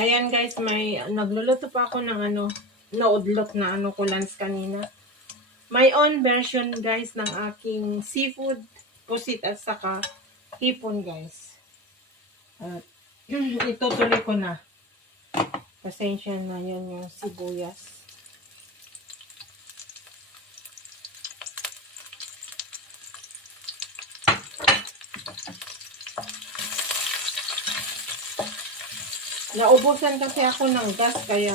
Ayan guys, may nagluluto pa ako ng naudlot na kulans kanina. My own version guys ng aking seafood, pusit at saka hipon guys. At itutuloy ko na. Pasensya na yan yung sibuyas. Naubusan kasi ako ng gas kaya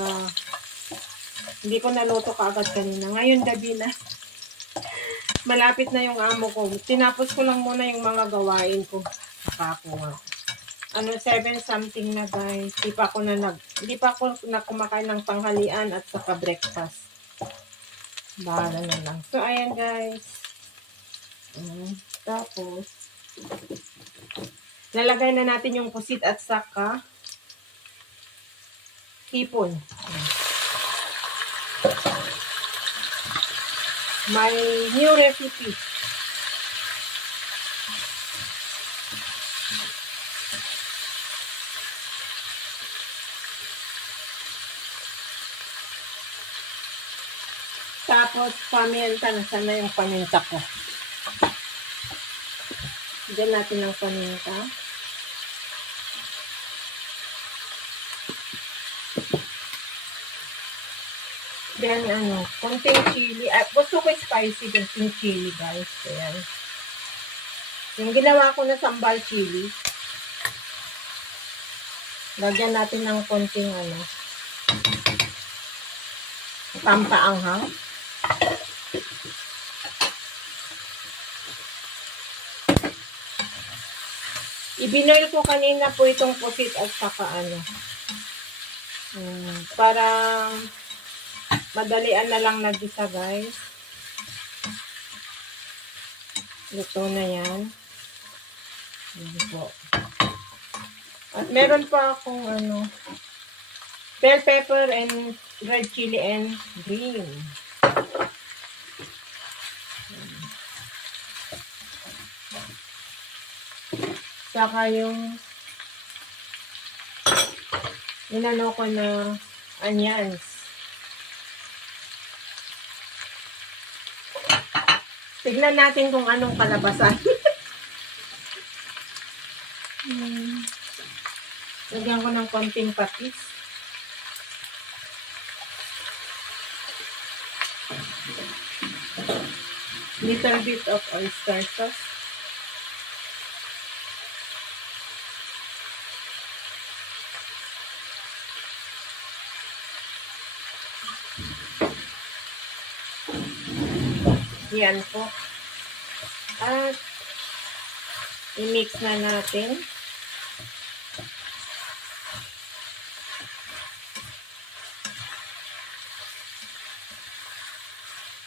hindi ko naluto kaagad kanina. Ngayon gabi na. Malapit na yung amo ko. Tinapos ko lang muna yung mga gawain ko. Saka ako 7 something na guys. Hindi pa ako na kumakain ng tanghalian at saka breakfast. Bahala na lang. So ayan guys. Tapos lalagay na natin yung pusit at saka hipon. My new recipe. Tapos paminta na sana yung paminta ko. Diyan natin ang paminta. Then, konting chili. Gusto ko spicy, konting chili, guys. Ayan. Yung ginawa ko na sambal chili. Lagyan natin ng konting, pampaanghang. Ibinoil ko kanina po itong pusit at saka para madalian na lang nagisa guys. Luto na yan. Yan po. At meron pa akong bell pepper and red chili and green. Saka yung inano ko na onions. Tignan natin kung anong kalabasan. Lagyan ko ng konting patis. Little bit of oyster sauce. Yan po. At i-mix na natin.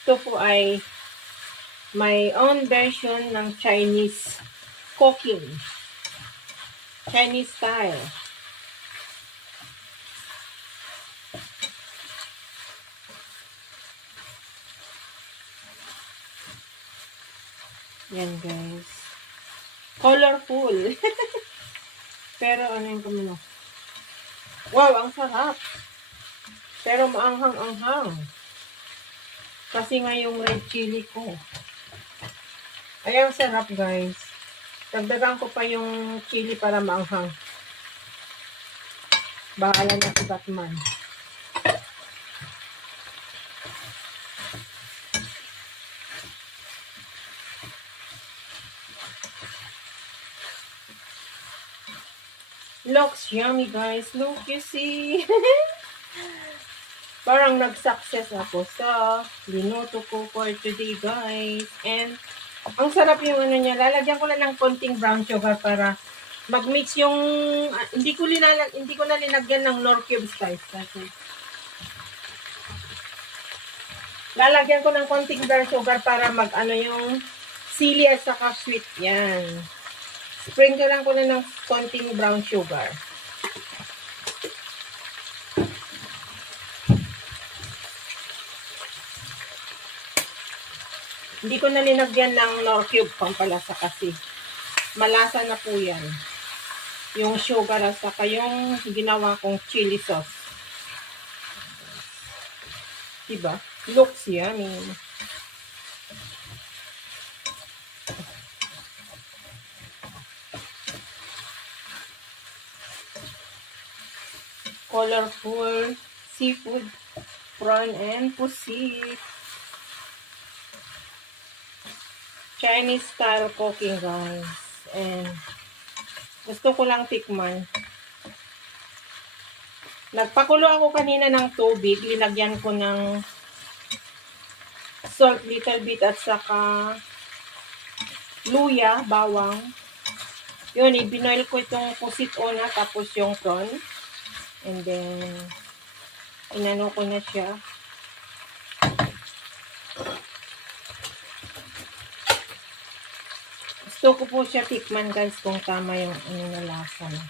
Ito po ay my own version ng Chinese cooking. Chinese style. Yan guys. Colorful. Pero yung kumano. Wow, ang sarap. Pero maanghang-anghang. Kasi nga yung red chili ko. Ay, ang sarap guys. Dagdagan ko pa yung chili para maanghang. Bahala na si Batman. Looks yummy guys. Look, you see. Parang nag-success ako sa linuto ko for today guys. And ang sarap yung niya. Lalagyan ko lang ng konting brown sugar para mag-mix yung hindi ko na linagyan ng nor cubes guys. Kasi lalagyan ko ng konting brown sugar para yung sili at saka sweet. Yan. Sprinkle lang ko na ng konting brown sugar. Hindi ko na linagyan ng nor cube pampalasa kasi malasa na po yan. yung sugar at saka yung ginawa kong chili sauce. Diba? Looks yummy. Colorful seafood, prawn and pusit. Chinese style cooking, guys. And gusto ko lang tikman. Nagpakulo ako kanina ng tubig. Linagyan ko ng salt little bit at saka luya, bawang. Yun, ibinoil ko itong pusit una tapos yung prawn. And then, inano ko na siya. Gusto ko po siya tikman, guys, kung tama yung na lasa na.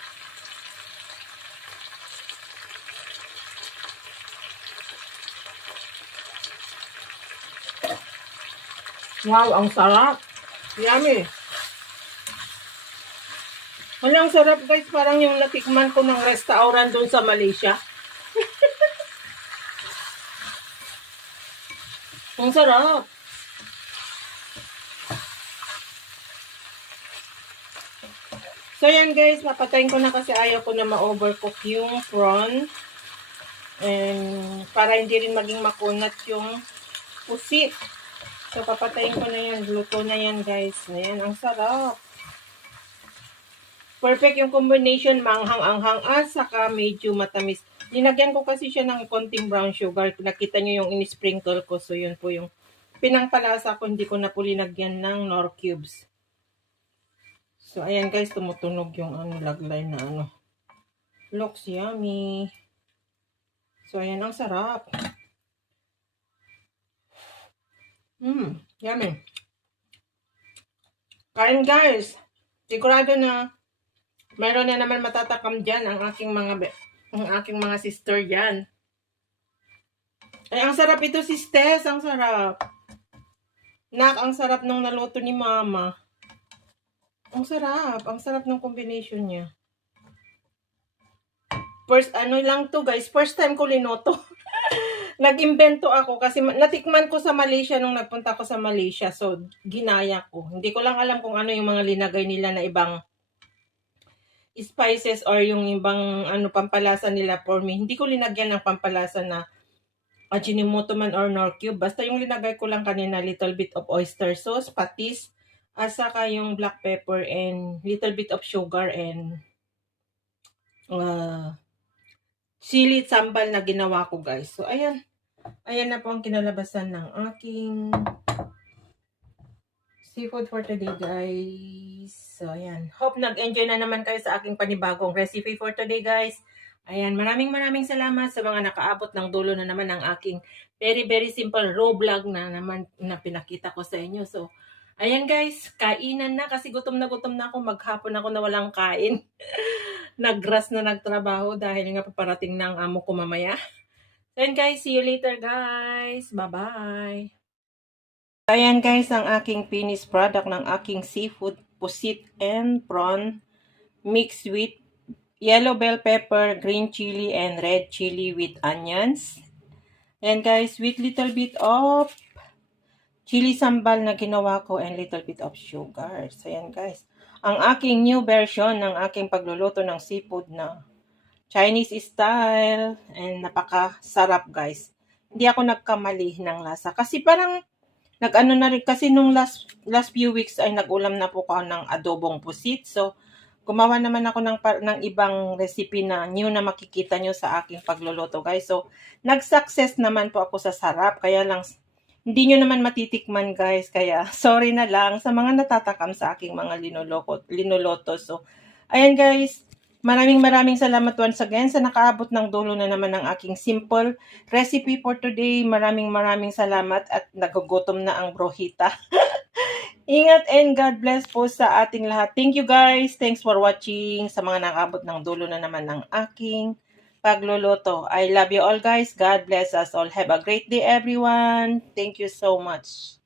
Wow, ang sarap. Yummy. Walang sarap, guys. Parang yung natikman ko ng restaurant doon sa Malaysia. Ang sarap. So, yan, guys. Papatayin ko na kasi ayaw ko na ma-overcook yung prawn. And para hindi rin maging makunat yung pusit. So, papatayin ko na yan. Luto na yan, guys. Ayan, ang sarap. Perfect yung combination, manghang-anghang at saka medyo matamis. Linagyan ko kasi siya ng konting brown sugar. Nakita nyo yung in-sprinkle ko. So, yun po yung pinangpalasa ko. Hindi ko na po linagyan ng nor cubes. So, ayan guys, tumutunog yung laglay na Looks yummy. So, ayan, ang sarap. Yummy. Kain guys. Sigurado na mayroon na naman matatakam dyan ang aking mga sister dyan. Ay, ang sarap ito, sisters. Ang sarap. Nak, ang sarap nung naluto ni mama. Ang sarap. Ang sarap ng combination niya. First, lang to guys. First time ko linoto. Nag-imbento ako kasi natikman ko sa Malaysia nung nagpunta ko sa Malaysia. So, ginaya ko. Hindi ko lang alam kung ano yung mga linagay nila na ibang spices or yung ibang pampalasa nila for me. Hindi ko linagyan ng pampalasa na Ajinomoto man or nor cube. Basta yung linagay ko lang kanina, little bit of oyster sauce, patis, at saka yung black pepper and little bit of sugar and chili sambal na ginawa ko, guys. So, ayan. Ayan na po ang kinalabasan ng aking seafood for today, guys. So, ayan. Hope nag-enjoy na naman kayo sa aking panibagong recipe for today, guys. Ayan, maraming salamat sa mga nakaabot ng dulo na naman ng aking very simple raw vlog na naman na pinakita ko sa inyo. So, ayan guys, kainan na kasi gutom na ako. Maghapon ako na walang kain. Nagras na nagtrabaho dahil nga paparating na ang amo ko mamaya. So, ayan guys, see you later guys. Bye-bye. Ayan guys, ang aking finished product ng aking seafood, pusit and prawn mixed with yellow bell pepper, green chili, and red chili with onions. And guys, with little bit of chili sambal na ginawa ko and little bit of sugar. So, yan guys. Ang aking new version ng aking pagluluto ng seafood na Chinese style. And napakasarap guys. Hindi ako nagkamali ng lasa. Kasi parang nag-ano na rin. Kasi nung last few weeks ay nag-ulam na po ko ng adobong pusit. So, gumawa naman ako ng ibang recipe na new na makikita nyo sa aking pagluluto, guys. So, nag-success naman po ako sa sarap. Kaya lang, hindi nyo naman matitikman, guys. Kaya, sorry na lang sa mga natatakam sa aking mga linuluto. So, ayan, guys. Maraming salamat once again sa nakaabot ng dulo na naman ng aking simple recipe for today. Maraming salamat at nagugutom na ang brohita. Ingat and God bless po sa ating lahat. Thank you guys. Thanks for watching. Sa mga nakabot ng dulo na naman ng aking pagluluto. I love you all guys. God bless us all. Have a great day everyone. Thank you so much.